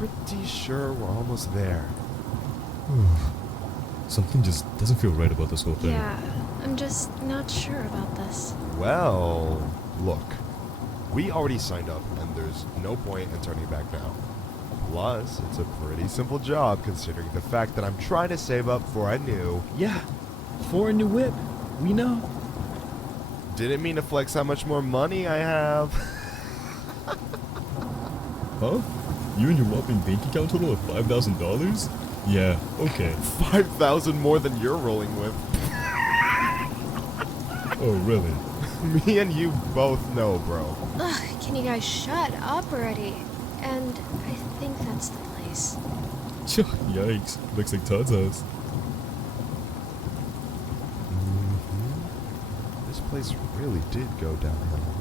pretty sure we're almost there. Something just doesn't feel right about this whole thing. Yeah, I'm just not sure about this. Well, look. We already signed up, and there's no point in turning back now. Plus, it's a pretty simple job considering the fact that I'm trying to save up for a new... Yeah, for a new whip. We know. Didn't mean to flex how much more money I have. Huh? You and your whopping bank account total of $5,000? Yeah, okay. 5,000 more than you're rolling with. Oh, really? Me and you both know, bro. Ugh, can you guys shut up already? And I think that's the place. Yikes. Looks like Todd's house. This place really did go downhill.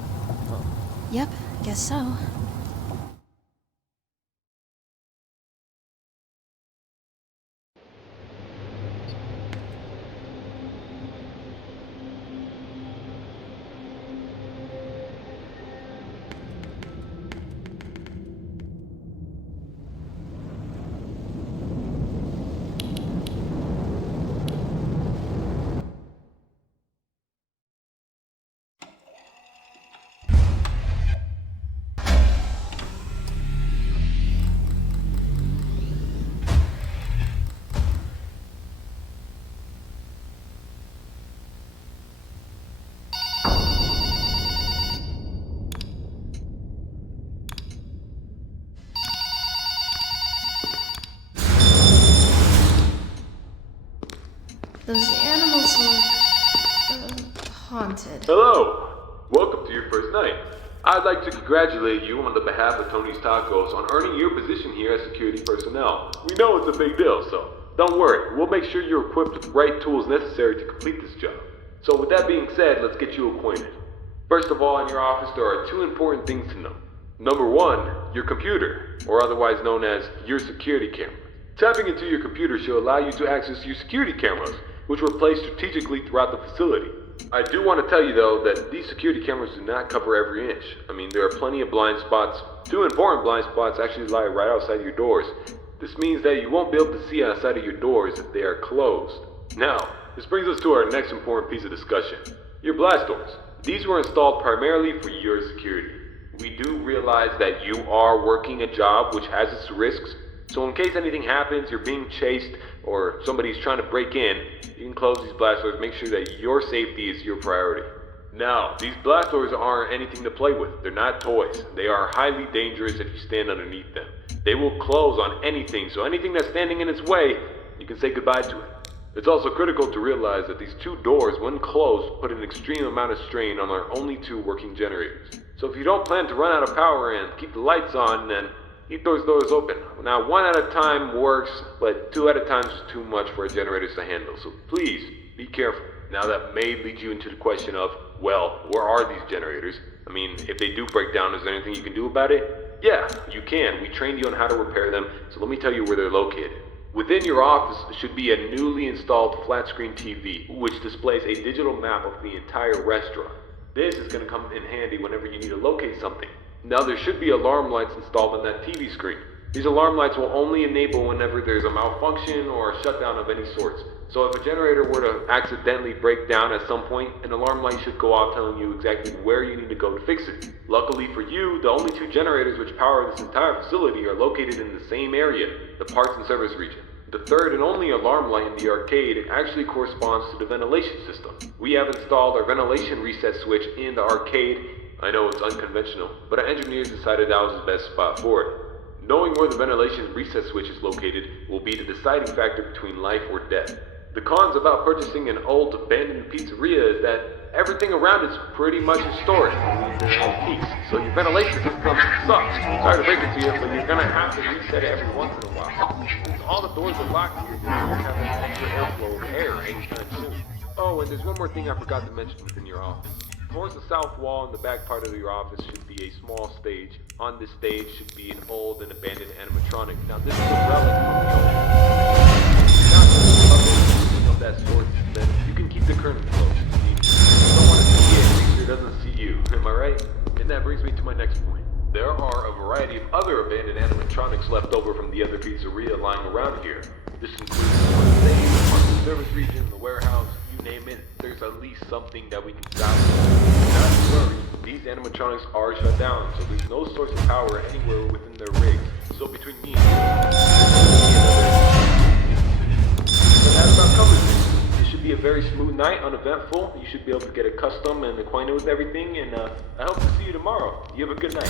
Huh. Yep, guess so. Those animals look... haunted. Hello! Welcome to your first night. I'd like to congratulate you on the behalf of Tony's Tacos on earning your position here as security personnel. We know it's a big deal, so don't worry. We'll make sure you're equipped with the right tools necessary to complete this job. So with that being said, let's get you acquainted. First of all, in your office there are two important things to know. Number one, your computer, or otherwise known as your security camera. Tapping into your computer should allow you to access your security cameras, which were placed strategically throughout the facility. I do want to tell you though that these security cameras do not cover every inch. I mean, there are plenty of blind spots. Two important blind spots actually lie right outside your doors. This means that you won't be able to see outside of your doors if they are closed. Now, this brings us to our next important piece of discussion. Your blast doors. These were installed primarily for your security. We do realize that you are working a job which has its risks, so in case anything happens, you're being chased, or somebody's trying to break in, you can close these blast doors, make sure that your safety is your priority. Now, these blast doors aren't anything to play with. They're not toys. They are highly dangerous if you stand underneath them. They will close on anything, so anything that's standing in its way, you can say goodbye to it. It's also critical to realize that these two doors, when closed, put an extreme amount of strain on our only two working generators. So if you don't plan to run out of power and keep the lights on, then keep those doors open. Now, one at a time works, but two at a time is too much for our generators to handle, so please, be careful. Now that may lead you into the question of, well, where are these generators? I mean, if they do break down, is there anything you can do about it? Yeah, you can. We trained you on how to repair them, so let me tell you where they're located. Within your office should be a newly installed flat-screen TV, which displays a digital map of the entire restaurant. This is going to come in handy whenever you need to locate something. Now there should be alarm lights installed on that TV screen. These alarm lights will only enable whenever there's a malfunction or a shutdown of any sorts. So if a generator were to accidentally break down at some point, an alarm light should go off telling you exactly where you need to go to fix it. Luckily for you, the only two generators which power this entire facility are located in the same area, the parts and service region. The third and only alarm light in the arcade actually corresponds to the ventilation system. We have installed our ventilation reset switch in the arcade. I know it's unconventional, but our engineers decided that was the best spot for it. Knowing where the ventilation reset switch is located will be the deciding factor between life or death. The cons about purchasing an old abandoned pizzeria is that everything around it's pretty much historic, antiques, so your ventilation system sucks. Sorry to break it to you, but you're gonna have to reset it every once in a while. Since all the doors are locked here, you're gonna have an extra airflow of air anytime soon. Oh, and there's one more thing I forgot to mention within your office. Towards the south wall in the back part of your office should be a small stage. On this stage should be an old and abandoned animatronic. Now this is a relic from the old. Not of that sort, then you can keep the curtain closed. You don't want to see it, make sure it doesn't see you. Am I right? And that brings me to my next point. There are a variety of other abandoned animatronics left over from the other pizzeria lying around here. This includes the safe, the service region, the warehouse, you name it. There's at least something that we can salvage. Not to worry, these animatronics are shut down, so there's no source of power anywhere within their rigs. So between me and you, but that about covers it. This should be a very smooth night, uneventful. You should be able to get accustomed and acquainted with everything, and I hope to see you tomorrow. You have a good night.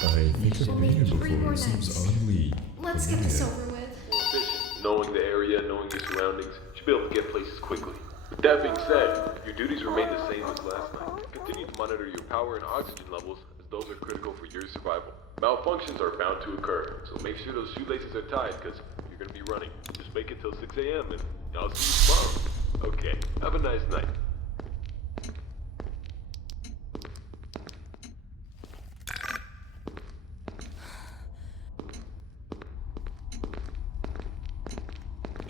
I think I've been here Three more before. It seems nights. oddly Let's get this familiar. over with. More efficient. Knowing the area, knowing your surroundings, you should be able to get places quickly. With that being said, your duties remain the same as last night. Continue to monitor your power and oxygen levels, as those are critical for your survival. Malfunctions are bound to occur, so make sure those shoelaces are tied, because you're going to be running. Just make it till 6 a.m. and I'll see you tomorrow. Okay, have a nice night.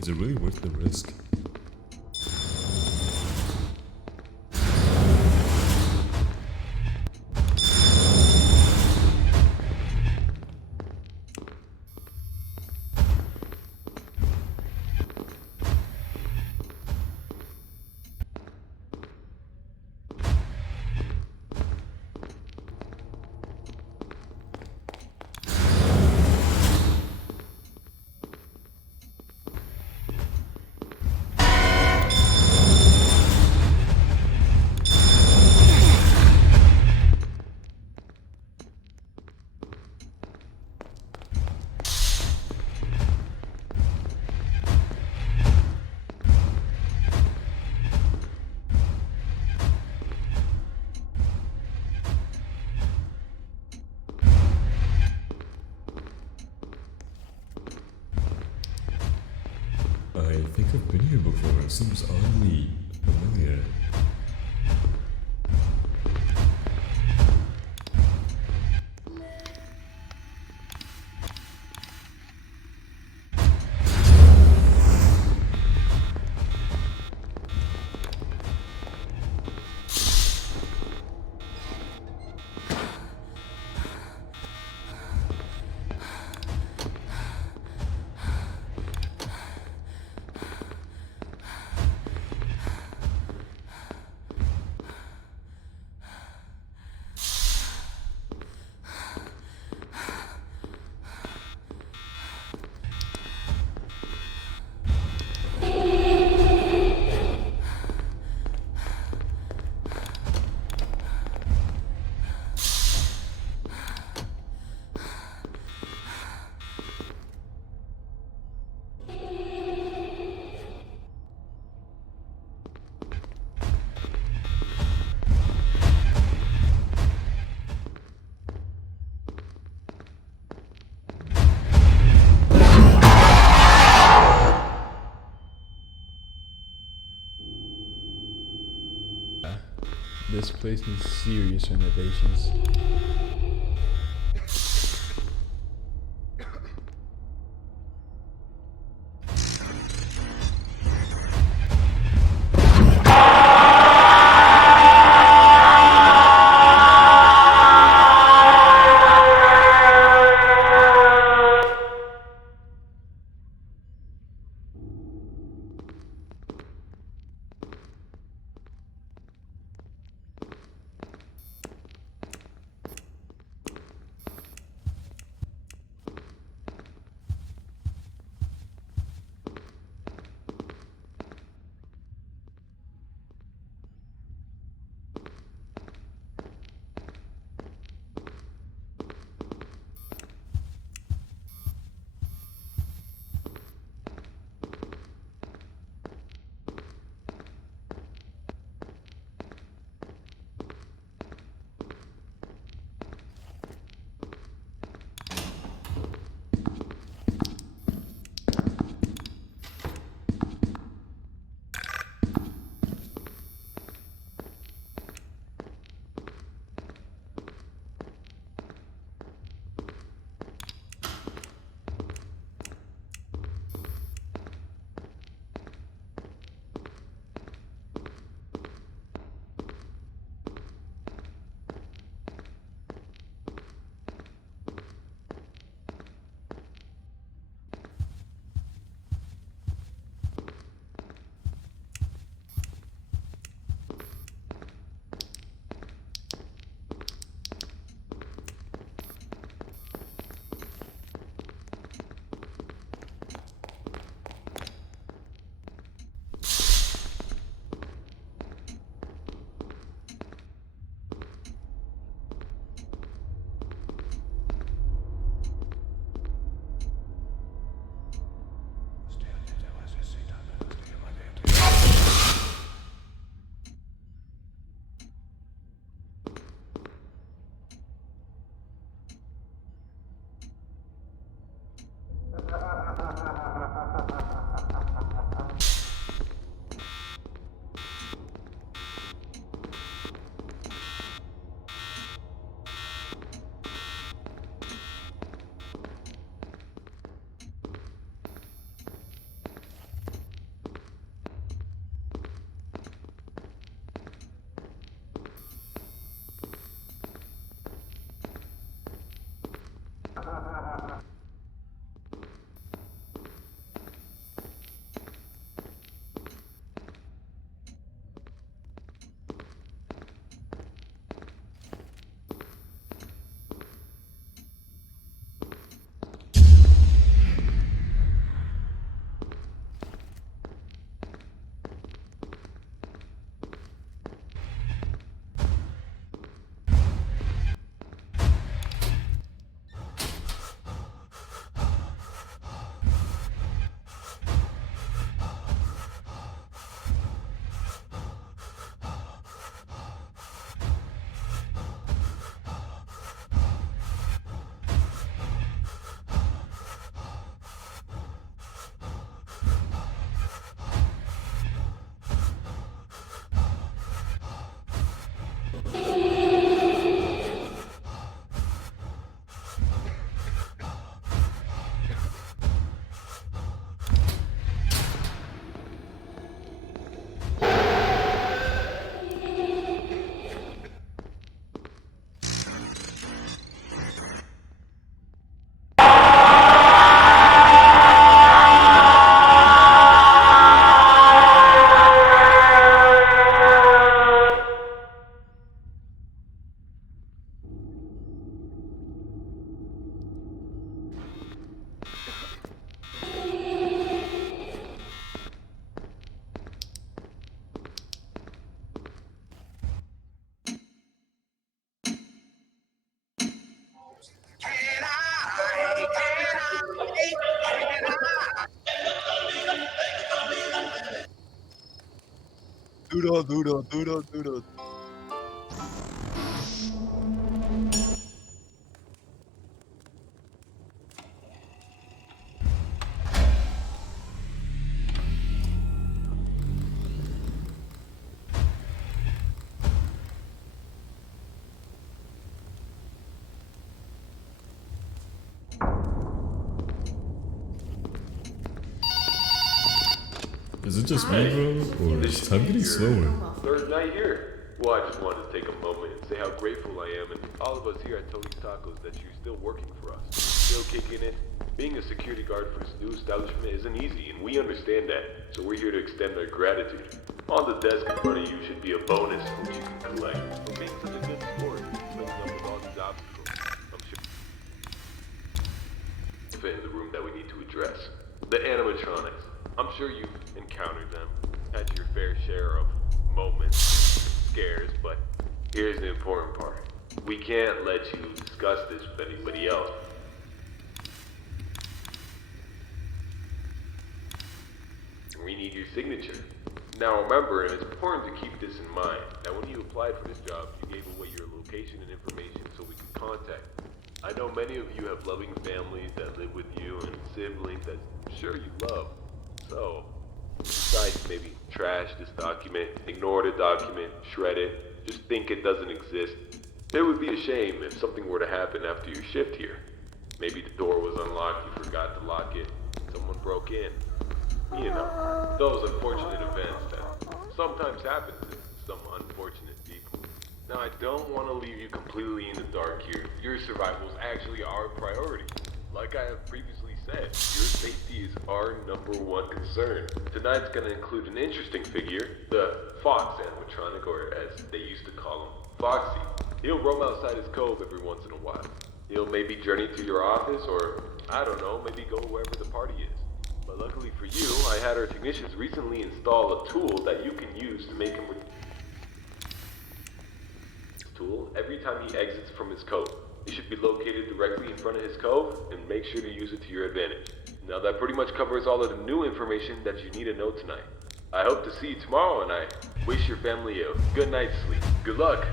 Is it really worth the risk? I think I've been here before. It seems oddly familiar. This place needs serious renovations. Doodle, doodle, doodle, doodle. Is it just me, bro? Or is time getting slower? Third night here. Well, I just wanted to take a moment and say how grateful I am and all of us here at Tony's Tacos that you're still working for us. Still kicking it. Being a security guard for this new establishment isn't easy, and we understand that. So we're here to extend our gratitude. On the desk in front of you should be a bonus which you can collect for being such a good sport, putting up with all these obstacles. I'm sure fit in the room that we need to address. The animatronics. I'm sure you've encountered them, had your fair share of moments, scares, but here's the important part. We can't let you discuss this with anybody else. We need your signature. Now remember, and it's important to keep this in mind, that when you applied for this job, you gave away your location and information so we could contact you. I know many of you have loving families that live with you and siblings that I'm sure you love. So, decide to maybe trash this document, ignore the document, shred it, just think it doesn't exist. It would be a shame if something were to happen after your shift here. Maybe the door was unlocked, you forgot to lock it, someone broke in. You know, those unfortunate events that sometimes happen to some unfortunate people. Now, I don't want to leave you completely in the dark here. Your survival is actually our priority. Like I have previously said, your safety is our #1 concern. Tonight's gonna include an interesting figure, the Fox animatronic, or as they used to call him, Foxy. He'll roam outside his cove every once in a while. He'll maybe journey to your office, or, I don't know, maybe go wherever the party is. But luckily for you, I had our technicians recently install a tool that you can use to make him tool every time he exits from his cove. It should be located directly in front of his cove, and make sure to use it to your advantage. Now that pretty much covers all of the new information that you need to know tonight. I hope to see you tomorrow, and I wish your family a good night's sleep. Good luck!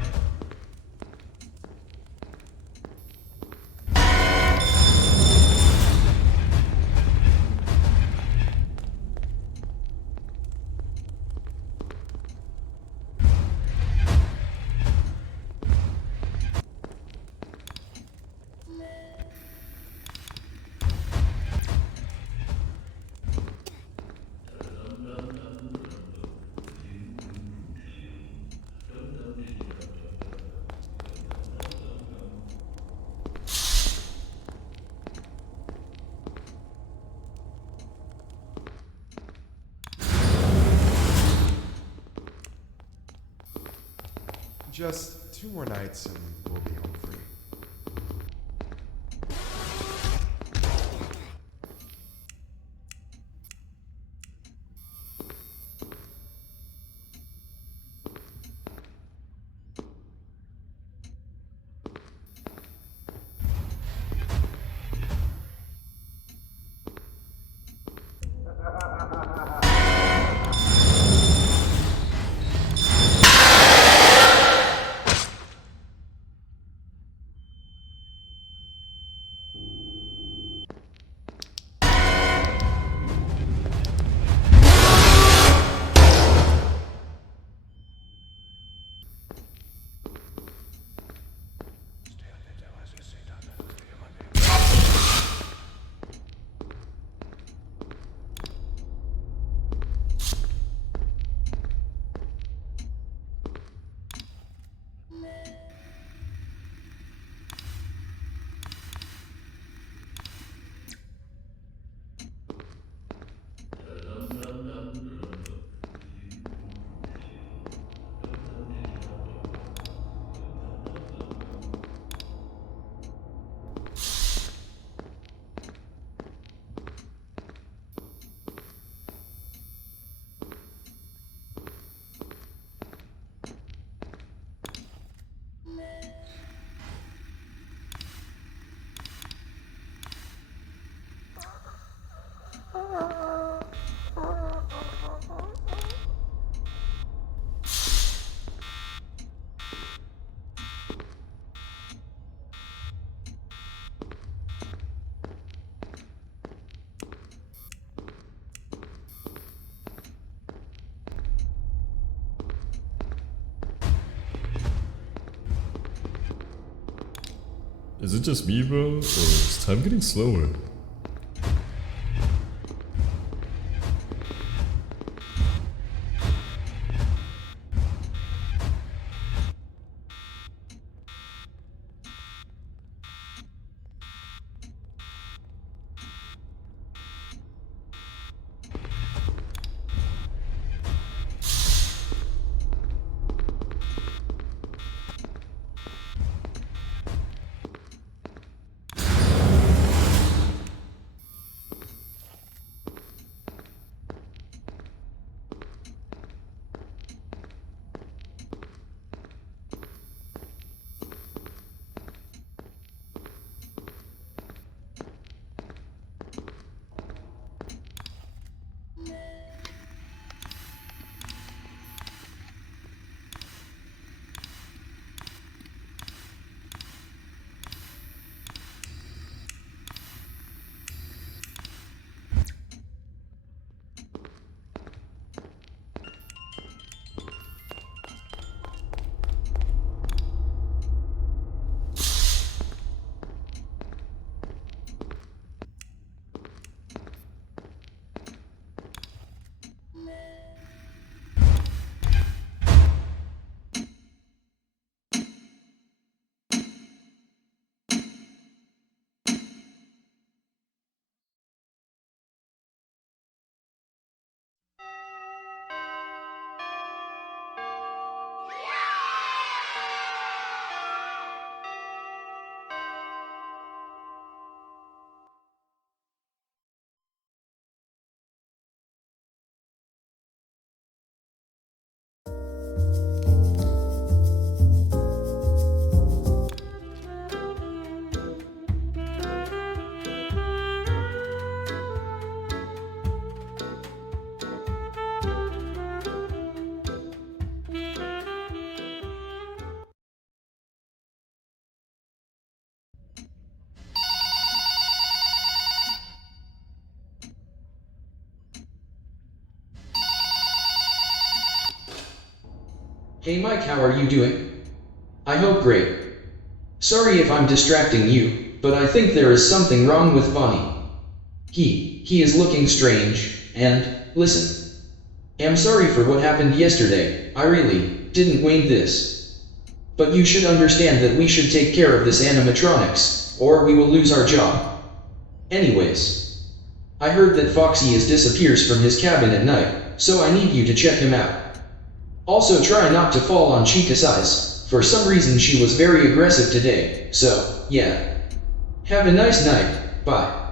Just 2 more nights and we'll be home free. Is it just me, bro? Or is time getting slower? Hey Mike, how are you doing? I hope great. Sorry if I'm distracting you, but I think there is something wrong with Bonnie. He is looking strange, and, listen. I'm sorry for what happened yesterday, I really didn't want this. But you should understand that we should take care of this animatronics, or we will lose our job. Anyways. I heard that Foxy disappears from his cabin at night, so I need you to check him out. Also try not to fall on Chica's eyes, for some reason she was very aggressive today, so, yeah. Have a nice night, bye.